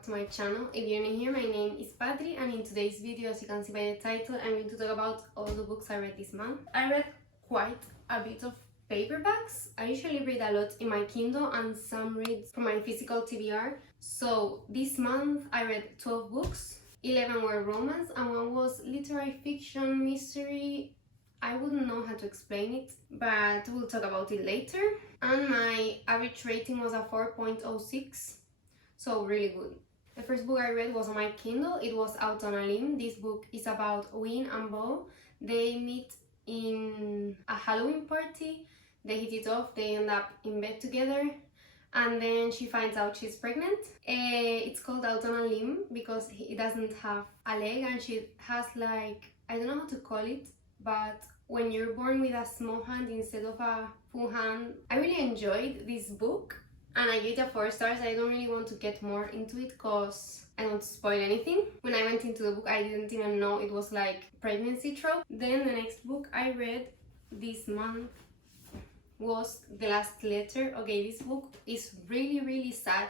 back to my channel. If you're new here, my name is Patri, and in today's video, as you can see by the title, I'm going to talk about all the books I read this month. I read quite a bit of paperbacks. I usually read a lot in my Kindle and some reads from my physical TBR. So this month I read 12 books. 11 were romance and one was literary fiction, mystery. I wouldn't know how to explain it, but we'll talk about it later. And my average rating was a 4.06, so really good. The first book I read was on my Kindle. It was Out on a Limb. This book is about Win and Bo. They meet in a Halloween party. They hit it off, they end up in bed together, and then she finds out she's pregnant. It's called Out on a Limb because he doesn't have a leg and she has like, I don't know how to call it, but when you're born with a small hand instead of a full hand. I really enjoyed this book and I gave it a 4 stars. I don't really want to get more into it because I don't want to spoil anything. When I went into the book, I didn't even know it was like pregnancy trope. Then the next book I read this month was The Last Letter. Okay, this book is really sad.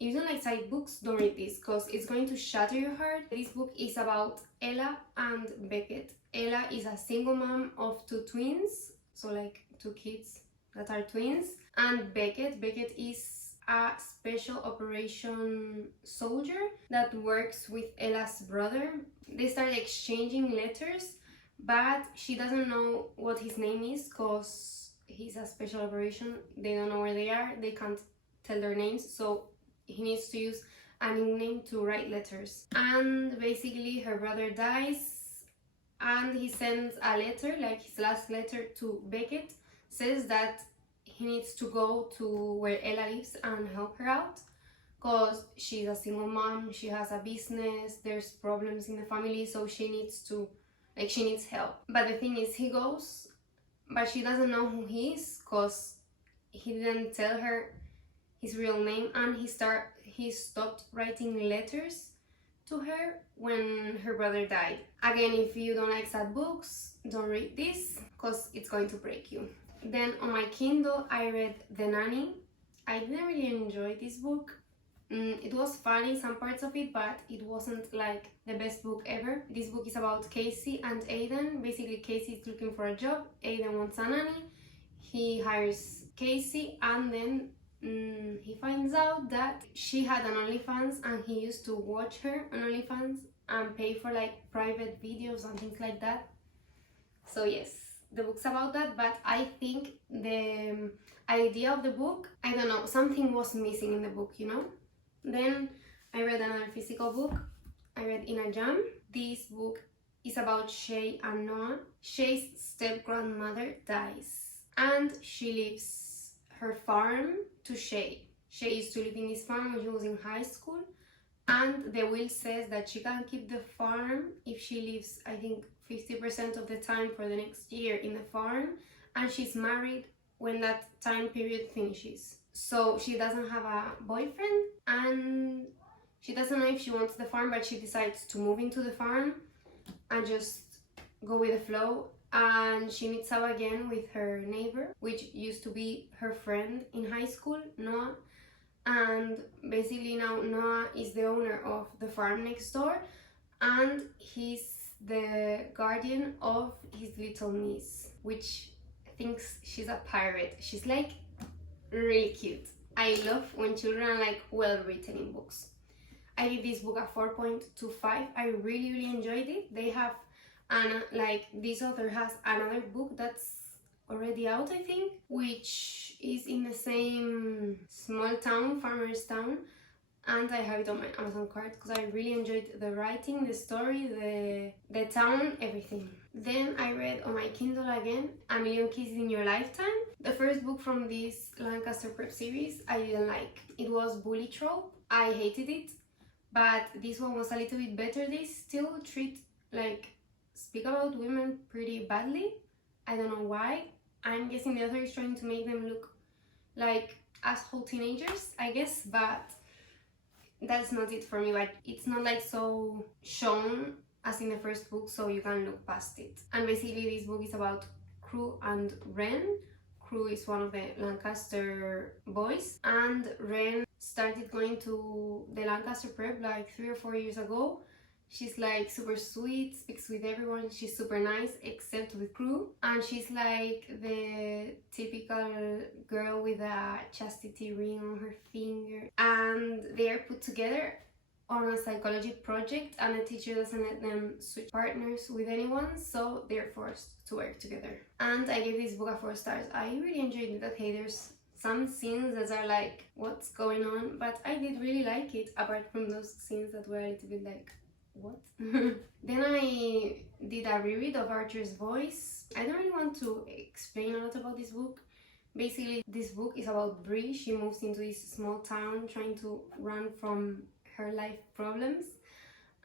If you don't like side books, don't read this because it's going to shatter your heart. This book is about Ella and Beckett. Ella is a single mom of 2 twins, so like 2 kids that are twins. And Beckett is a special operation soldier that works with Ella's brother. They start exchanging letters, but she doesn't know what his name is because he's a special operation. They don't know where they are. They can't tell their names, so he needs to use a nickname to write letters. And basically her brother dies and he sends a letter, like his last letter to Beckett, says that he needs to go to where Ella lives and help her out because she's a single mom, she has a business, there's problems in the family, so she needs help. But the thing is, he goes, but she doesn't know who he is because he didn't tell her his real name, and he stopped writing letters to her when her brother died. Again, if you don't like sad books, don't read this because it's going to break you. Then on my Kindle I read The Nanny. I didn't really enjoy this book. It was funny, some parts of it, but it wasn't like the best book ever. This book is about Casey and Aiden. Basically, Casey is looking for a job, Aiden wants a nanny. He hires Casey and then he finds out that she had an OnlyFans and he used to watch her on OnlyFans and pay for like private videos and things like that. So yes, the book's about that, but I think the idea of the book, I don't know, something was missing in the book, you know? Then I read another physical book. I read In a Jam. This book is about Shay and Noah. Shay's step-grandmother dies and she leaves her farm to Shay. Shay used to live in this farm when she was in high school, and the will says that she can keep the farm if she lives, I think, 50% of the time for the next year in the farm, and she's married when that time period finishes. So she doesn't have a boyfriend and she doesn't know if she wants the farm, but she decides to move into the farm and just go with the flow. And she meets up again with her neighbor, which used to be her friend in high school, Noah. And basically now Noah is the owner of the farm next door and he's the guardian of his little niece, which thinks she's a pirate. She's like really cute. I love when children are like well written in books. I give this book a 4.25. I really enjoyed it. They have, and like this author has another book that's already out, I think, which is in the same small town, farmer's town, and I have it on my Amazon cart because I really enjoyed the writing, the story, the town, everything. Then I read on my Kindle again A Million Kisses in Your Lifetime. The first book from this Lancaster Prep series I didn't like. It was bully trope. I hated it, but this one was a little bit better. They still speak about women pretty badly. I don't know why. I'm guessing the author is trying to make them look like asshole teenagers, I guess, but that's not it for me. But it's not like so shown as in the first book, so you can look past it. And basically this book is about Crew and Ren. Crew is one of the Lancaster boys, and Ren started going to the Lancaster prep like 3 or 4 years ago. She's like super sweet, speaks with everyone, she's super nice except with Crew, and she's like the typical girl with a chastity ring on her finger, and they are put together on a psychology project, and the teacher doesn't let them switch partners with anyone, so they're forced to work together. And I gave this book a 4 stars. I really enjoyed it. Okay, there's some scenes that are like, what's going on? But I did really like it, apart from those scenes that were a little bit like, what? Then I did a reread of Archer's Voice. I don't really want to explain a lot about this book. Basically, this book is about Bree. She moves into this small town trying to run from her life problems,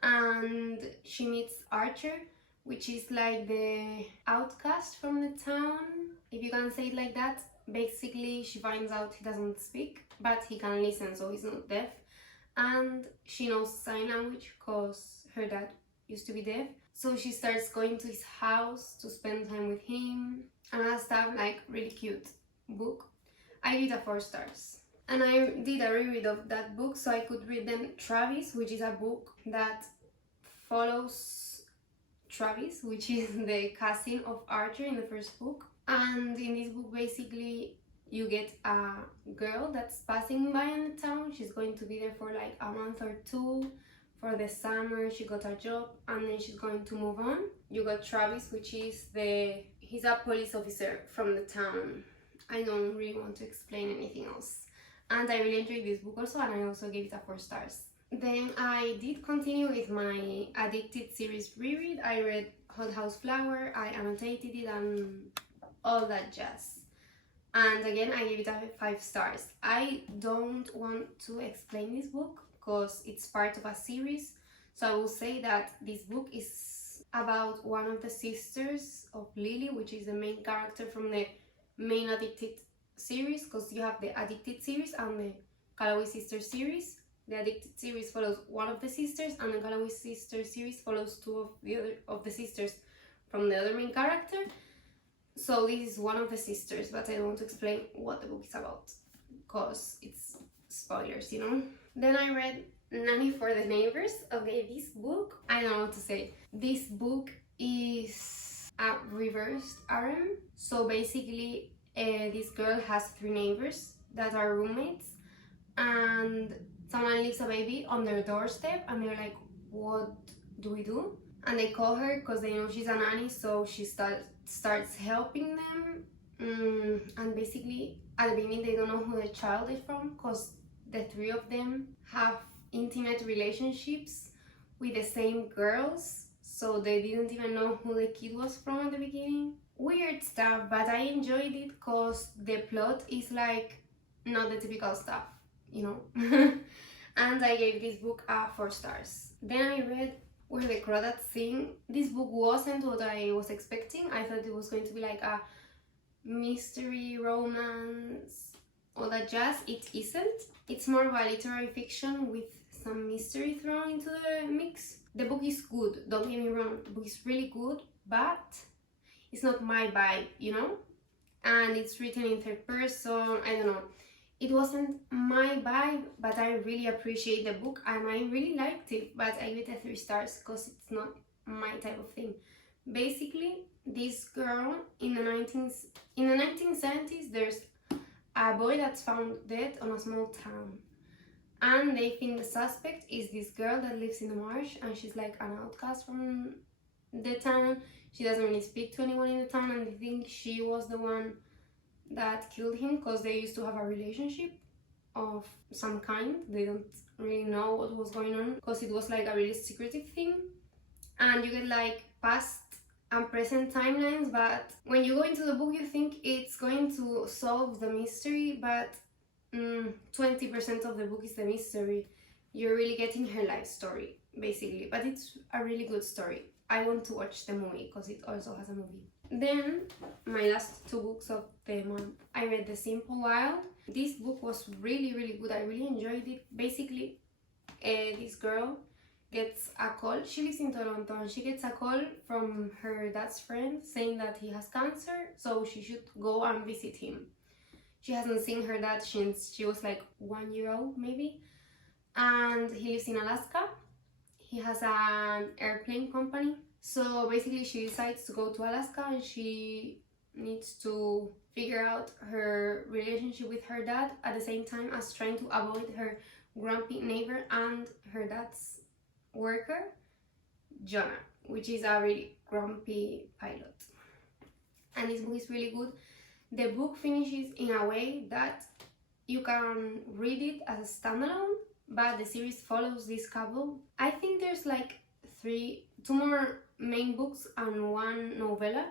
and she meets Archer, which is like the outcast from the town, if you can say it like that. Basically, she finds out he doesn't speak, but he can listen, so he's not deaf, and she knows sign language because her dad used to be deaf, so she starts going to his house to spend time with him and other stuff. Like, really cute book. I give it a 4 stars. And I did a reread of that book so I could read then Travis, which is a book that follows Travis, which is the cousin of Archer in the first book. And in this book, basically, you get a girl that's passing by in the town. She's going to be there for like a month or 2 for the summer. She got a job and then she's going to move on. You got Travis, which is he's a police officer from the town. I don't really want to explain anything else. And I really enjoyed this book also, and I also gave it a 4 stars. Then I did continue with my Addicted series reread. I read Hot House Flower, I annotated it and all that jazz. And again, I gave it a 5 stars. I don't want to explain this book because it's part of a series. So I will say that this book is about one of the sisters of Lily, which is the main character from the main Addicted series, because you have the Addicted series and the Calloway Sisters series. The Addicted series follows one of the sisters, and the Calloway Sisters series follows 2 of the sisters from the other main character. So this is one of the sisters, but I don't want to explain what the book is about because it's spoilers, you know. Then I read Nanny for the Neighbors. Okay, this book, I don't know what to say. This book is a reversed RM. So basically, this girl has 3 neighbors that are roommates, and someone leaves a baby on their doorstep, and they're like, what do we do? And they call her because they know she's a nanny, so she starts helping them. And basically, at the beginning, they don't know who the child is from because the 3 of them have intimate relationships with the same girls, so they didn't even know who the kid was from at the beginning. Weird stuff, but I enjoyed it because the plot is like not the typical stuff, you know. And I gave this book a 4 stars. Then I read Where the Crawdads Sing. This book wasn't what I was expecting. I thought it was going to be like a mystery, romance, all that jazz. It isn't. It's more of a literary fiction with some mystery thrown into the mix. The book is good, don't get me wrong, the book is really good, but it's not my vibe, you know? And it's written in 3rd person, I don't know. It wasn't my vibe, but I really appreciate the book and I really liked it, but I give it a 3 stars because it's not my type of thing. Basically, this girl in the 1970s, there's a boy that's found dead on a small town. And they think the suspect is this girl that lives in the marsh, and she's like an outcast from the town. She doesn't really speak to anyone in the town, and they think she was the one that killed him because they used to have a relationship of some kind. They don't really know what was going on because it was like a really secretive thing. And you get like past and present timelines, but when you go into the book you think it's going to solve the mystery, but 20% of the book is the mystery. You're really getting her life story basically, but it's a really good story. I want to watch the movie because it also has a movie. Then my last 2 books of the month, I read The Simple Wild. This book was really good. I really enjoyed it. Basically, this girl gets a call. She lives in Toronto and she gets a call from her dad's friend saying that he has cancer, so she should go and visit him. She hasn't seen her dad since she was like 1 year old maybe, and he lives in Alaska. He has an airplane company. So basically she decides to go to Alaska and she needs to figure out her relationship with her dad at the same time as trying to avoid her grumpy neighbor and her dad's worker, Jonah, which is a really grumpy pilot. And this book is really good. The book finishes in a way that you can read it as a standalone, but the series follows this couple. I think there's like two more main books and one novella,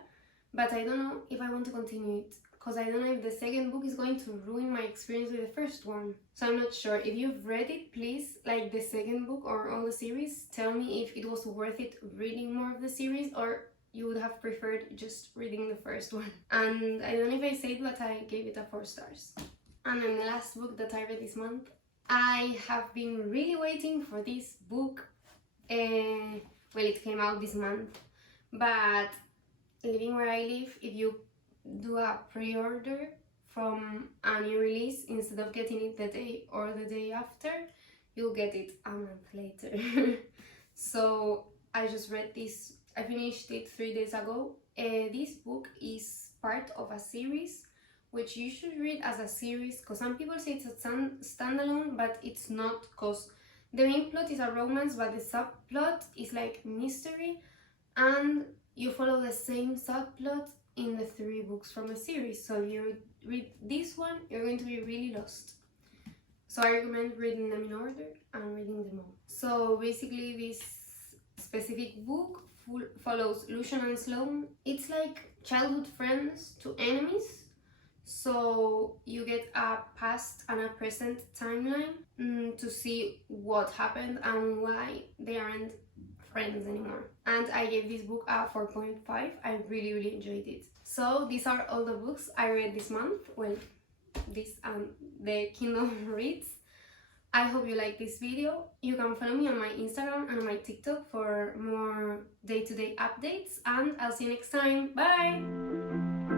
but I don't know if I want to continue it, because I don't know if the second book is going to ruin my experience with the first one. So I'm not sure. If you've read it, please, like the second book or all the series, tell me if it was worth it reading more of the series, or you would have preferred just reading the first one. And I don't know if I said, but I gave it a 4 stars. And then the last book that I read this month, I have been really waiting for this book. Well, it came out this month, but living where I live, if you do a pre-order from a new release, instead of getting it the day or the day after, you'll get it a month later. So I just read this. I finished it 3 days ago. This book is part of a series, which you should read as a series, because some people say it's a standalone, but it's not, because the main plot is a romance, but the subplot is like mystery, and you follow the same subplot in the 3 books from a series. So if you read this one, you're going to be really lost. So I recommend reading them in order and reading them all. So basically this specific book follows Lucian and Sloane. It's like childhood friends to enemies. So you get a past and a present timeline to see what happened and why they aren't friends anymore. And I gave this book a 4.5. I really enjoyed it. So these are all the books I read this month. Well, this and the Kindle reads. I hope you like this video. You can follow me on my Instagram and on my TikTok for more day-to-day updates, and I'll see you next time. Bye!